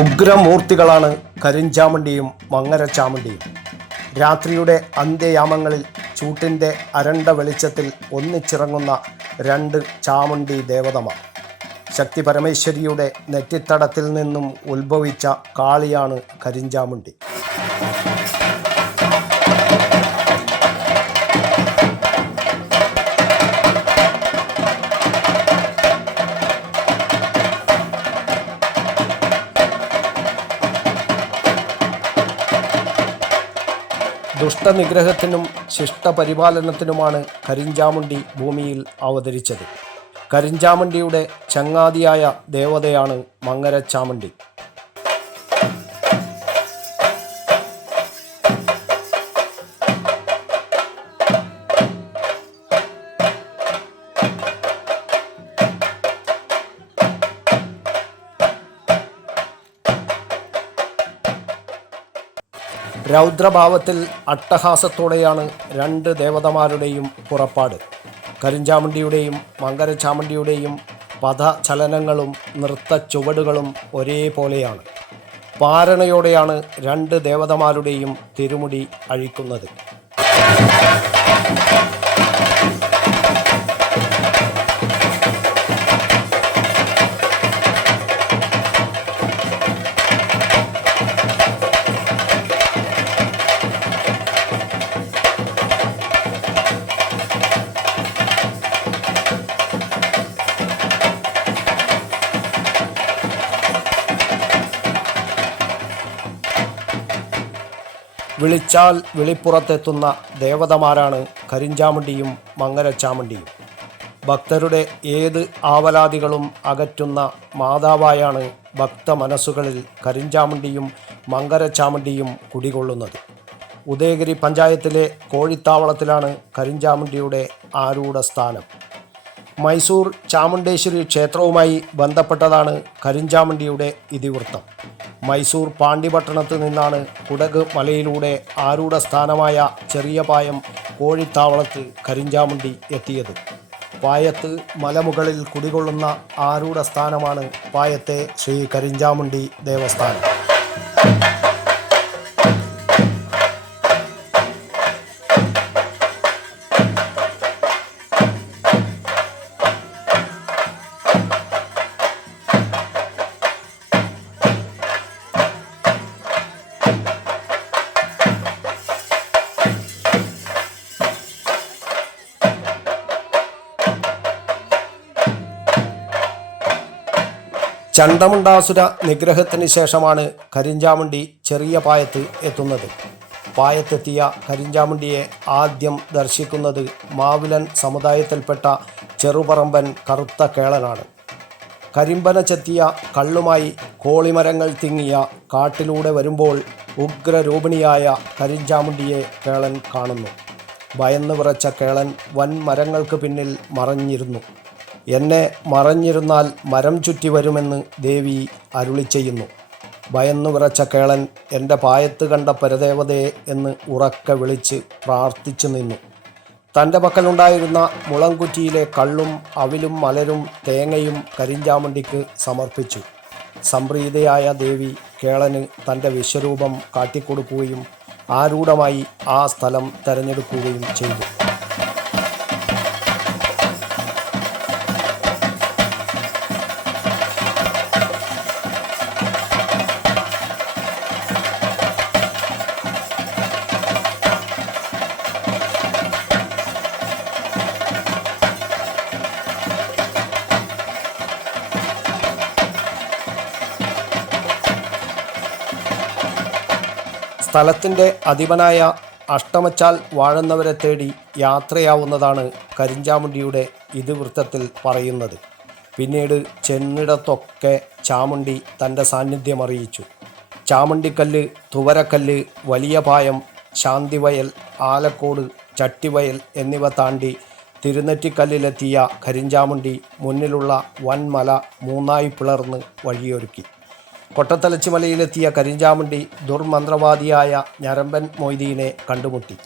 ഉഗ്രമൂർത്തികളാണ് കരിഞ്ചാമണ്ടിയും മങ്ങരച്ചാമണ്ടിയും. രാത്രിയുടെ അന്ത്യയാമങ്ങളിൽ ചൂട്ടിൻ്റെ അരണ്ട വെളിച്ചത്തിൽ ഒന്നിച്ചിറങ്ങുന്ന രണ്ട് ചാമുണ്ഡി ദേവതമാർ. ശക്തി പരമേശ്വരിയുടെ നെറ്റിത്തടത്തിൽ നിന്നും ഉത്ഭവിച്ച കാളിയാണ് കരിഞ്ചാമുണ്ടി. ദുഷ്ടനിഗ്രഹത്തിനും ശിഷ്ടപരിപാലനത്തിനുമാണ് കരിഞ്ചാമുണ്ടി ഭൂമിയിൽ അവതരിച്ചത്. കരിഞ്ചാമുണ്ടിയുടെ ചങ്ങാതിയായ ദേവതയാണ് മങ്ങരച്ചാമുണ്ടി. രൗദ്രഭാവത്തിൽ അട്ടഹാസത്തോടെയാണ് രണ്ട് ദേവതമാരുടെയും പുറപ്പാട്. കരിഞ്ചാമുണ്ടിയുടെയും മങ്ങരച്ചാമുണ്ടിയുടെയും പദചലനങ്ങളും നൃത്ത ചുവടുകളും ഒരേപോലെയാണ്. പാരണയോടെയാണ് രണ്ട് ദേവതമാരുടെയും തിരുമുടി അഴിക്കുന്നത്. വിളിച്ചാൽ വിളിപ്പുറത്തെത്തുന്ന ദേവതമാരാണ് കരിഞ്ചാമുണ്ടിയും മങ്ങരച്ചാമുണ്ടിയും. ഭക്തരുടെ ഏത് ആവലാതികളും അകറ്റുന്ന മാതാവായാണ് ഭക്തമനസ്സുകളിൽ കരിഞ്ചാമുണ്ടിയും മങ്ങരച്ചാമുണ്ടിയും കുടികൊള്ളുന്നത്. ഉദയഗിരി പഞ്ചായത്തിലെ കോഴിത്താവളത്തിലാണ് കരിഞ്ചാമുണ്ടിയുടെ ആരൂഢസ്ഥാനം. മൈസൂർ ചാമുണ്ടേശ്വരി ക്ഷേത്രവുമായി ബന്ധപ്പെട്ടതാണ് കരിഞ്ചാമുണ്ടിയുടെ ഇതിവൃത്തം. മൈസൂർ പാണ്ടിപട്ടണത്ത് നിന്നാണ് കുടക് മലയിലൂടെ ആരൂഢസ്ഥാനമായ ചെറിയ പായം കോഴിത്താവളത്ത് കരിഞ്ചാമുണ്ടി എത്തിയത്. പായത്ത് മലമുകളിൽ കുടികൊള്ളുന്ന ആരൂഢസ്ഥാനമാണ് പായത്തെ ശ്രീ കരിഞ്ചാമുണ്ടി ദേവസ്ഥാനം. ചണ്ടമുണ്ടാസുര നിഗ്രഹത്തിന് ശേഷമാണ് കരിഞ്ചാമുണ്ടി ചെറിയ പായത്ത് എത്തുന്നത്. പായത്തെത്തിയ കരിഞ്ചാമുണ്ടിയെ ആദ്യം ദർശിക്കുന്നത് മാവിലൻ സമുദായത്തിൽപ്പെട്ട ചെറുപറമ്പൻ കറുത്ത കേളനാണ്. കരിമ്പന ചെത്തിയ കള്ളുമായി കോളിമരങ്ങൾ തിങ്ങിയ കാട്ടിലൂടെ വരുമ്പോൾ ഉഗ്രരൂപിണിയായ കരിഞ്ചാമുണ്ടിയെ കേളൻ കാണുന്നു. ഭയന്ന് വിറച്ച കേളൻ വൻമരങ്ങൾക്ക് പിന്നിൽ മറഞ്ഞിരുന്നു. എന്നെ മറഞ്ഞിരുന്നാൽ മരം ചുറ്റി വരുമെന്ന് ദേവി അരുളി ചെയ്യുന്നു. ഭയന്നു വിറച്ച കേളൻ എൻ്റെ പായത്ത് കണ്ട പരദേവതയെ എന്ന് ഉറക്കെ വിളിച്ച് പ്രാർത്ഥിച്ചു നിന്നു. തൻ്റെ പക്കലുണ്ടായിരുന്ന മുളംകുറ്റിയിലെ കള്ളും അവിലും മലരും തേങ്ങയും കരിഞ്ചാമുണ്ടിക്ക് സമർപ്പിച്ചു. സംപ്രീതയായ ദേവി കേളന് തൻ്റെ വിശ്വരൂപം കാട്ടിക്കൊടുക്കുകയും ആരൂഢമായി ആ സ്ഥലം തിരഞ്ഞെടുക്കുകയും ചെയ്തു. സ്ഥലത്തിൻ്റെ അധിപനായ അഷ്ടമച്ചാൽ വാഴുന്നവരെ തേടി യാത്രയാവുന്നതാണ് കരിഞ്ചാമുണ്ടിയുടെ ഇതിവൃത്തത്തിൽ പറയുന്നത്. പിന്നീട് ചെന്നിടത്തൊക്കെ ചാമുണ്ടി തൻ്റെ സാന്നിധ്യം അറിയിച്ചു. ചാമുണ്ടിക്കല്ല്, തുവരക്കല്ല്, വലിയ പായം, ശാന്തിവയൽ, ആലക്കോട്, ചട്ടിവയൽ എന്നിവ താണ്ടി തിരുനെറ്റിക്കല്ലിലെത്തിയ കരിഞ്ചാമുണ്ടി മുന്നിലുള്ള വൻമല മൂന്നായി പിളർന്ന് വഴിയൊരുക്കി. കൊട്ടത്തലച്ചിമലയിലെത്തിയ കരിഞ്ചാമുണ്ടി ദുർമന്ത്രവാദിയായ ഞരമ്പൻ മൊയ്തീനെ കണ്ടുമുട്ടി.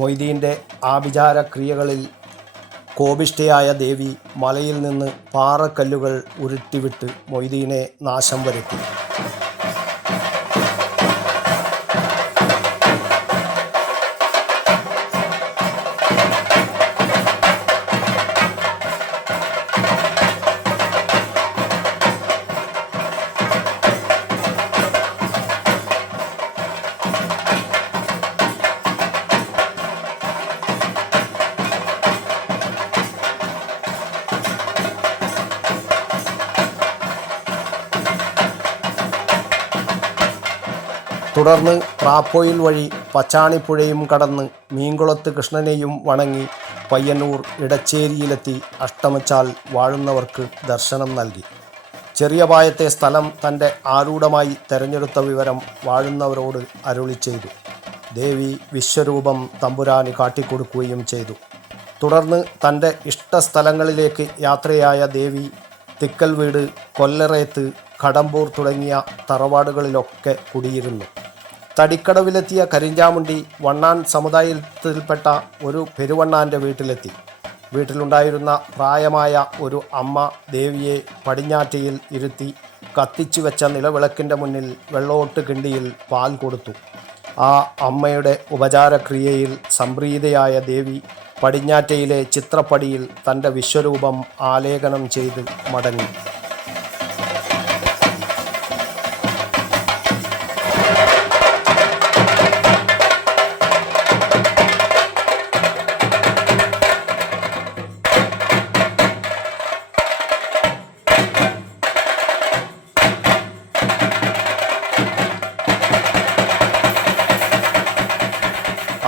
മൊയ്തീൻ്റെ ആഭിചാരക്രിയകളിൽ കോപിഷ്ഠയായ ദേവി മലയിൽ നിന്ന് പാറക്കല്ലുകൾ ഉരുട്ടിവിട്ട് മൊയ്തീനെ നാശം വരുത്തി. തുടർന്ന് പ്രാപ്പോയിൽ വഴി പച്ചാണിപ്പുഴയും കടന്ന് മീൻകുളത്ത് കൃഷ്ണനെയും വണങ്ങി പയ്യന്നൂർ ഇടച്ചേരിയിലെത്തി അഷ്ടമച്ചാൽ വാഴുന്നവർക്ക് ദർശനം നൽകി. ചെറിയ പായത്തെ സ്ഥലം തൻ്റെ ആരൂഢമായി തെരഞ്ഞെടുത്ത വിവരം വാഴുന്നവരോട് അരുളി ചെയ്തു. ദേവി വിശ്വരൂപം തമ്പുരാന് കാട്ടിക്കൊടുക്കുകയും ചെയ്തു. തുടർന്ന് തൻ്റെ ഇഷ്ടസ്ഥലങ്ങളിലേക്ക് യാത്രയായ ദേവി തിക്കൽ വീട്, കൊല്ലറേത്ത്, കടമ്പൂർ തുടങ്ങിയ തറവാടുകളിലൊക്കെ കുടിയിരുന്നു. തടിക്കടവിലെത്തിയ കരിഞ്ചാമുണ്ടി വണ്ണാൻ സമുദായത്തിൽപ്പെട്ട ഒരു പെരുവണ്ണാൻ്റെ വീട്ടിലെത്തി. വീട്ടിലുണ്ടായിരുന്ന പ്രായമായ ഒരു അമ്മ ദേവിയെ പടിഞ്ഞാറ്റയിൽ ഇരുത്തി കത്തിച്ചു വെച്ച നിലവിളക്കിൻ്റെ മുന്നിൽ വെള്ളോട്ട് കിണ്ടിയിൽ പാൽ കൊടുത്തു. ആ അമ്മയുടെ ഉപചാരക്രിയയിൽ സംപ്രീതയായ ദേവി പടിഞ്ഞാറ്റയിലെ ചിത്രപ്പടിയിൽ തൻ്റെ വിശ്വരൂപം ആലേഖനം ചെയ്ത് മടങ്ങി.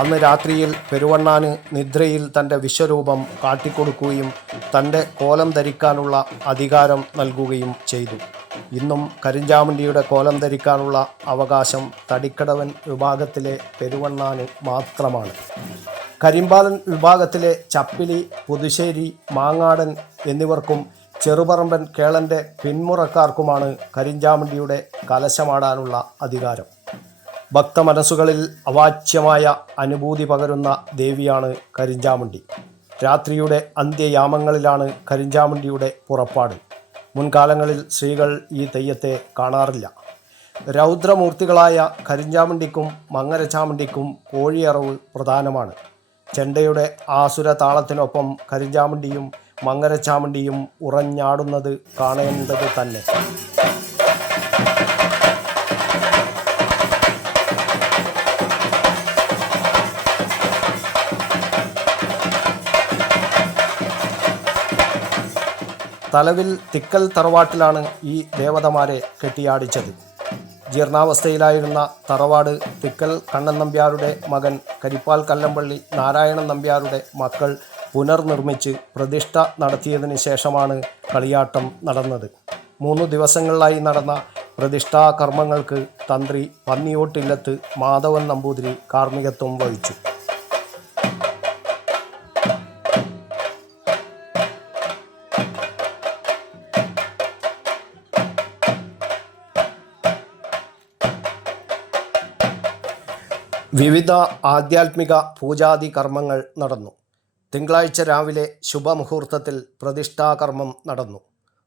അന്ന് രാത്രിയിൽ പെരുവണ്ണാന് നിദ്രയിൽ തൻ്റെ വിശ്വരൂപം കാട്ടിക്കൊടുക്കുകയും തൻ്റെ കോലം ധരിക്കാനുള്ള അധികാരം നൽകുകയും ചെയ്തു. ഇന്നും കരിഞ്ചാമുണ്ടിയുടെ കോലം ധരിക്കാനുള്ള അവകാശം തടിക്കടവൻ വിഭാഗത്തിലെ പെരുവണ്ണാന് മാത്രമാണ്. കരിമ്പാലൻ വിഭാഗത്തിലെ ചപ്പിലി, പുതുശ്ശേരി, മാങ്ങാടൻ എന്നിവർക്കും ചെറുപറമ്പൻ കേളൻ്റെ പിന്മുറക്കാർക്കുമാണ് കരിഞ്ചാമുണ്ടിയുടെ കലശമാടാനുള്ള അധികാരം. ഭക്തമനസ്സുകളിൽ അവാച്യമായ അനുഭൂതി പകരുന്ന ദേവിയാണ് കരിഞ്ചാമുണ്ടി. രാത്രിയുടെ അന്ത്യയാമങ്ങളിലാണ് കരിഞ്ചാമുണ്ടിയുടെ പുറപ്പാട്. മുൻകാലങ്ങളിൽ സ്ത്രീകൾ ഈ തെയ്യത്തെ കാണാറില്ല. രൗദ്രമൂർത്തികളായ കരിഞ്ചാമുണ്ടിക്കും മങ്ങരച്ചാമുണ്ടിക്കും കോഴിയറവ് പ്രധാനമാണ്. ചെണ്ടയുടെ ആസുര താളത്തിനൊപ്പം കരിഞ്ചാമുണ്ടിയും മങ്ങരച്ചാമുണ്ടിയും ഉറഞ്ഞാടുന്നത് കാണേണ്ടത് തന്നെ. തലവിൽ തിക്കൽ തറവാട്ടിലാണ് ഈ ദേവതമാരെ കെട്ടിയാടിച്ചത്. ജീർണാവസ്ഥയിലായിരുന്ന തറവാട് തിക്കൽ കണ്ണൻ നമ്പ്യാരുടെ മകൻ കരിപ്പാൽ കല്ലമ്പള്ളി നാരായണൻ നമ്പ്യാരുടെ മക്കൾ പുനർനിർമ്മിച്ച് പ്രതിഷ്ഠ നടത്തിയതിന് ശേഷമാണ് കളിയാട്ടം നടന്നത്. 3 ദിവസങ്ങളിലായി നടന്ന പ്രതിഷ്ഠാ കർമ്മങ്ങൾക്ക് തന്ത്രി പന്നിയോട്ടില്ലത്ത് മാധവൻ നമ്പൂതിരി കാർമ്മികത്വം വഹിച്ചു. വിവിധ ആധ്യാത്മിക പൂജാതി കർമ്മങ്ങൾ നടന്നു. തിങ്കളാഴ്ച രാവിലെ ശുഭമുഹൂർത്തത്തിൽ പ്രതിഷ്ഠാകർമ്മം നടന്നു.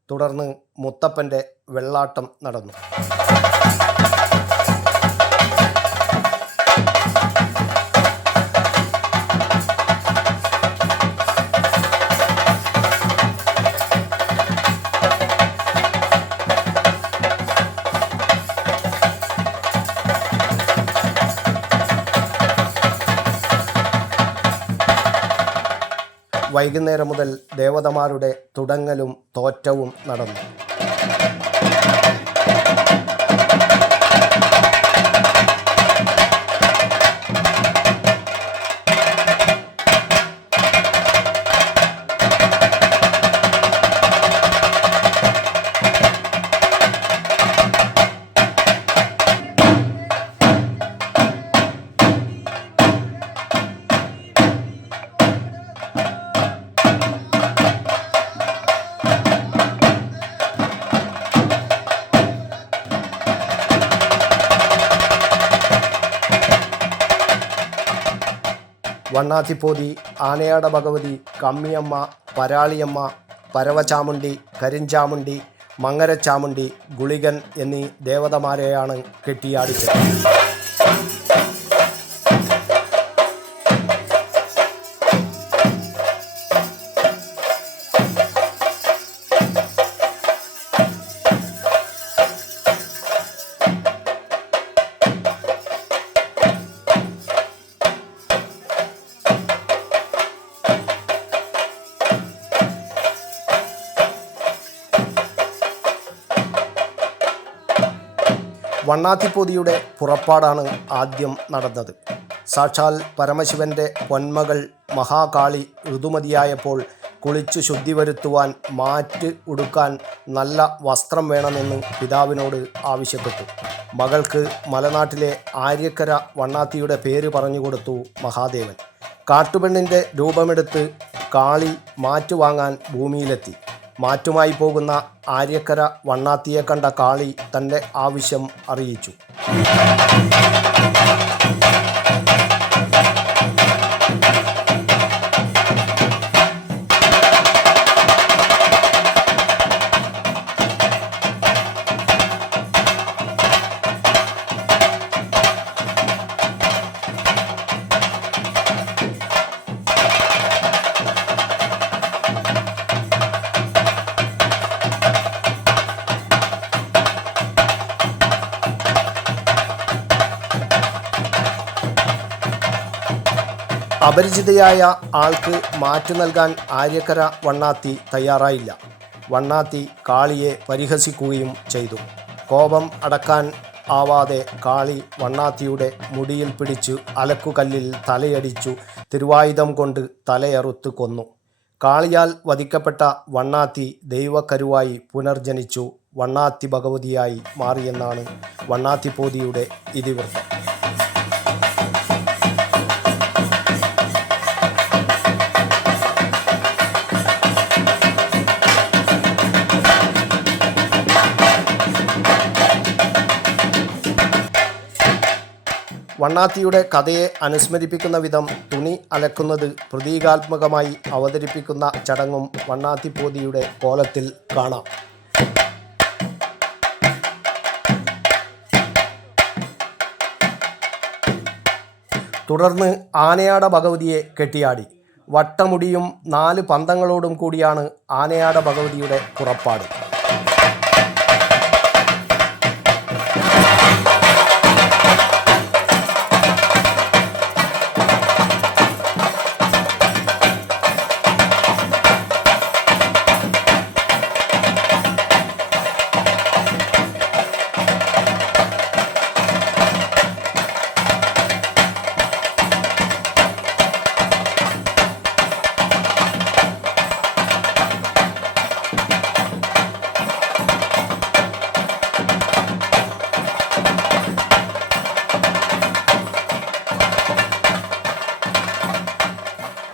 തുടർന്ന് മുത്തപ്പൻ്റെ വെള്ളാട്ടം നടന്നു. വൈകുന്നേരം മുതൽ ദേവതമാരുടെ തുടങ്ങലും തോറ്റവും നടന്നു. വണ്ണാത്തിപ്പോതി, ആനയാട ഭഗവതി, കമ്മിയമ്മ, പരാളിയമ്മ, പരവചാമുണ്ടി, കരിഞ്ചാമുണ്ടി, മങ്ങരച്ചാമുണ്ടി, ഗുളികൻ എന്നീ ദേവതമാരെയാണ് കെട്ടിയാടിച്ചത്. വണ്ണാത്തിപ്പോതിയുടെ പുറപ്പാടാണ് ആദ്യം നടന്നത്. സാക്ഷാൽ പരമശിവൻ്റെ പൊന്മകൾ മഹാകാളി ഋതുമതിയായപ്പോൾ കുളിച്ചു ശുദ്ധി വരുത്തുവാൻ മാറ്റ് ഉടുക്കാൻ നല്ല വസ്ത്രം വേണമെന്ന് പിതാവിനോട് ആവശ്യപ്പെട്ടു. മകൾക്ക് മലനാട്ടിലെ ആര്യക്കര വണ്ണാത്തിയുടെ പേര് പറഞ്ഞുകൊടുത്തു മഹാദേവൻ. കാട്ടുപെണ്ണിൻ്റെ രൂപമെടുത്ത് കാളി മാറ്റ് വാങ്ങാൻ ഭൂമിയിലെത്തി. മാറ്റുമായി പോകുന്ന ആര്യക്കര വണ്ണാത്തിയെ കണ്ട കാളി തൻ്റെ ആവശ്യം അറിയിച്ചു. അപരിചിതയായ ആൾക്ക് മാറ്റു നൽകാൻ ആര്യക്കര വണ്ണാത്തി തയ്യാറായില്ല. വണ്ണാത്തി കാളിയെ പരിഹസിക്കുകയും ചെയ്തു. കോപം അടക്കാൻ ആവാതെ കാളി വണ്ണാത്തിയുടെ മുടിയിൽ പിടിച്ചു അലക്കുകല്ലിൽ തലയടിച്ചു തിരുവായുധം കൊണ്ട് തലയറുത്ത് കൊന്നു. കാളിയാൽ വധിക്കപ്പെട്ട വണ്ണാത്തി ദൈവക്കരുവായി പുനർജനിച്ചു വണ്ണാത്തി ഭഗവതിയായി മാറിയെന്നാണ് വണ്ണാത്തിപ്പോതിയുടെ ഇതിവൃത്തം. വണ്ണാത്തിയുടെ കഥയെ അനുസ്മരിപ്പിക്കുന്ന വിധം തുണി അലക്കുന്നത് പ്രതീകാത്മകമായി അവതരിപ്പിക്കുന്ന ചടങ്ങും വണ്ണാത്തിപ്പോതിയുടെ കോലത്തിൽ കാണാം. തുടർന്ന് ആനയാട ഭഗവതിയെ കെട്ടിയാടി. വട്ടമുടിയും 4 പന്തങ്ങളോടും കൂടിയാണ് ആനയാട ഭഗവതിയുടെ പുറപ്പാട്.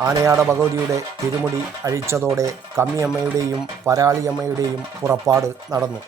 ആനയാട ഭഗവതിയുടെ തിരുമുടി അഴിച്ചതോടെ കമ്മിയമ്മയുടെയും പരാളിയമ്മയുടെയും പുറപ്പാട് നടന്നു.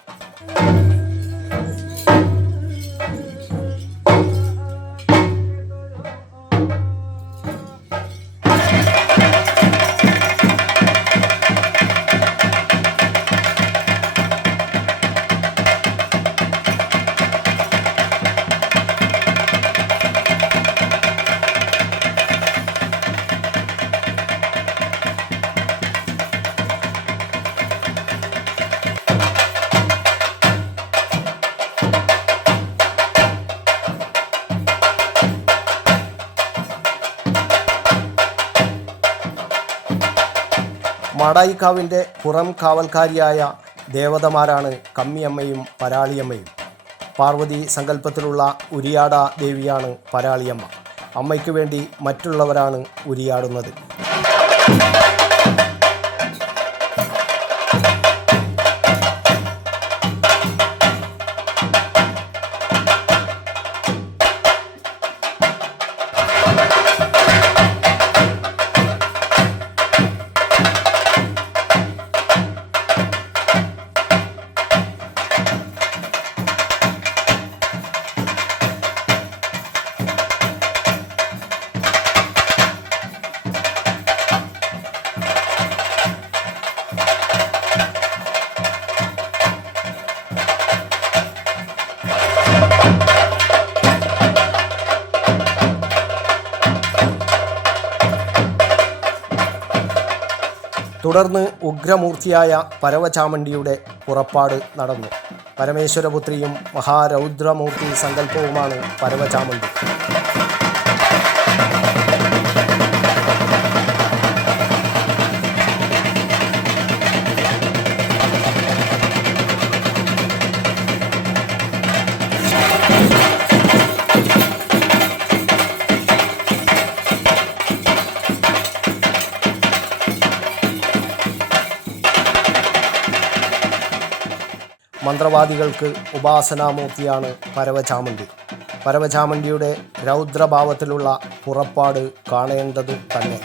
മാടായിക്കാവിൻ്റെ പുറം കാവൽക്കാരിയായ ദേവതമാരാണ് കമ്മിയമ്മയും പരാളിയമ്മയും. പാർവതി സങ്കല്പത്തിലുള്ള ഉരിയാട ദേവിയാണ് പരാളിയമ്മ. അമ്മയ്ക്ക് വേണ്ടി മറ്റുള്ളവരാണ് ഉരിയാടുന്നത്. തുടർന്ന് ഉഗ്രമൂർത്തിയായ പരവചാമണ്ഡിയുടെ പുറപ്പാട് നടന്നു. പരമേശ്വരപുത്രിയും മഹാരൗദ്രമൂർത്തി സങ്കല്പവുമാണ് പരവചാമണ്ഡി. മന്ത്രവാദികൾക്ക് ഉപാസനാമൂർത്തിയാണ് പരവചാമുണ്ഡി. പരവചാമുണ്ഡിയുടെ രൗദ്രഭാവത്തിലുള്ള പുറപ്പാട് കാണേണ്ടതു തന്നെ.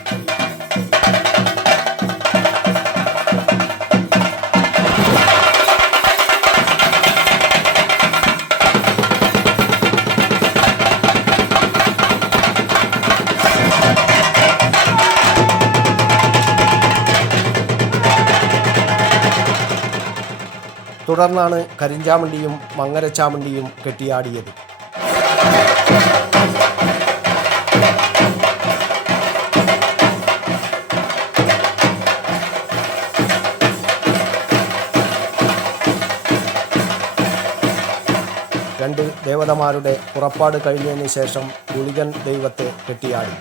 തുടർന്നാണ് കരിഞ്ചാമുണ്ടിയും മങ്ങരച്ചാമുണ്ടിയും കെട്ടിയാടിയത്. രണ്ട് ദേവതമാരുടെ പുറപ്പാട് കഴിഞ്ഞതിന് ശേഷം ഗുളികൻ ദൈവത്തെ കെട്ടിയാടി.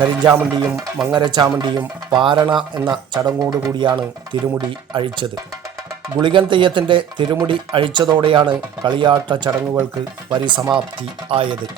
കരിഞ്ചാമുണ്ടിയും മങ്ങരച്ചാമുണ്ടിയും പാരണ എന്ന ചടങ്ങോടുകൂടിയാണ് തിരുമുടി അഴിച്ചത്. ഗുളികൻ തെയ്യത്തിൻ്റെ തിരുമുടി അഴിച്ചതോടെയാണ് കളിയാട്ട ചടങ്ങുകൾക്ക് പരിസമാപ്തി ആയത്.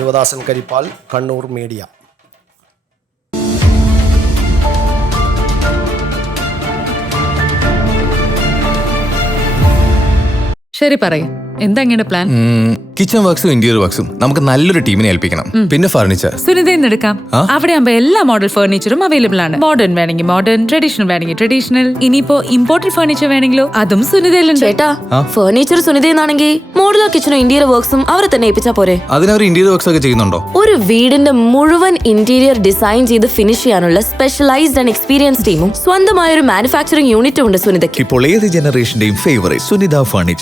ശിവദാസൻ കരിപ്പാൽ, കണ്ണൂർ മീഡിയ. ശരി, പറയും എന്താ ഇങ്ങനെ പ്ലാൻ? കിച്ചൺ വർക്സും ഇന്റീരിയർ വർക്സും നമുക്ക് നല്ലൊരു ടീമിനെ ഏൽപ്പിക്കണം. പിന്നെ ഫർണിച്ചർ സുനിതയിൽ എടുക്കാം. അവിടെ ആകുമ്പോ എല്ലാ മോഡൽ ഫർണിച്ചറും അവൈലബിൾ ആണ്. മോഡേൺ വേണമെങ്കിൽ മോഡേൺ, ട്രഡീഷണൽ വേണമെങ്കിൽ ട്രഡീഷണൽ. ഇനിയിപ്പോ ഇമ്പോർട്ടഡ് ഫർണിച്ചർ വേണമെങ്കിലോ അതും സുനിതയിലുണ്ട്. ചേട്ടാ, ഫർണിച്ചർ സുനിതയിലാണെങ്കിൽ മോഡുലാർ കിച്ചണും ഇന്റീരിയർ വർക്സും അവരെ തന്നെ ഏൽപ്പിച്ചാ പോരെ? അതിനവർ ഇന്റീരിയർ വർക്സ് ഒക്കെ ചെയ്യുന്നുണ്ടോ? ഒരു വീടിന്റെ മുഴുവൻ ഇന്റീരിയർ ഡിസൈൻ ചെയ്ത് ഫിനിഷ് ചെയ്യാനുള്ള സ്പെഷ്യലൈസ്ഡ് ആൻഡ് എക്സ്പീരിയൻസ് ടീമും സ്വന്തമായ ഒരു മാനുഫാക്ചറിംഗ് യൂണിറ്റും ഉണ്ട് സുനിതയ്ക്ക്. ഇപ്പോൾ ഏത് ജനറേഷന്റെയും ഫേവറേറ്റ് സുനിത ഫർണിച്ചർ.